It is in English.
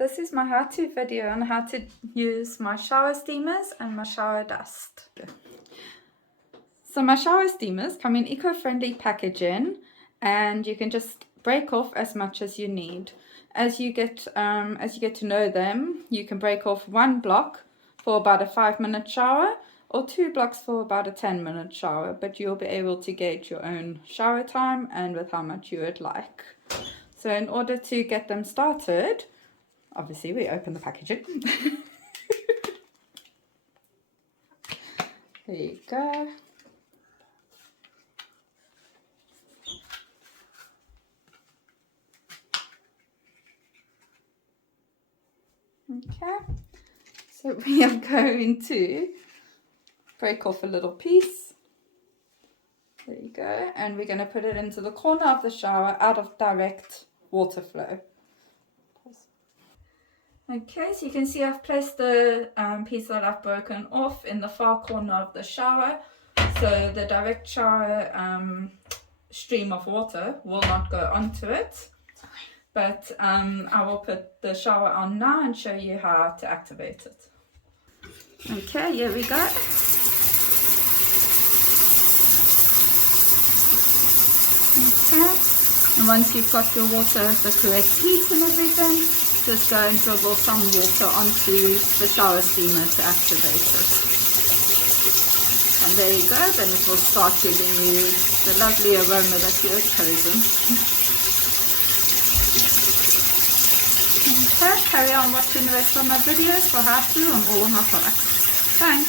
This is my how-to video on how to use my shower steamers and my shower dust. So my shower steamers come in eco-friendly packaging, and you can just break off as much as you need. As you get to know them, you can break off 1 block for about a 5-minute shower or 2 blocks for about a 10-minute shower, but you'll be able to gauge your own shower time and with how much you would like. So in order to get them started, obviously we open the packaging. There you go. Okay, so we are going to break off a little piece. There you go, and we're going to put it into the corner of the shower out of direct water flow. Okay, so you can see I've placed the piece that I've broken off in the far corner of the shower, so the direct shower stream of water will not go onto it. But I will put the shower on now and show you how to activate it. Okay, here we go. Okay, and once you've got your water at the correct heat and everything, just go and dribble some water onto the shower steamer to activate it. And there you go, then it will start giving you the lovely aroma that you have chosen. Okay, carry on watching the rest of my videos for how to on all of my products. Thanks.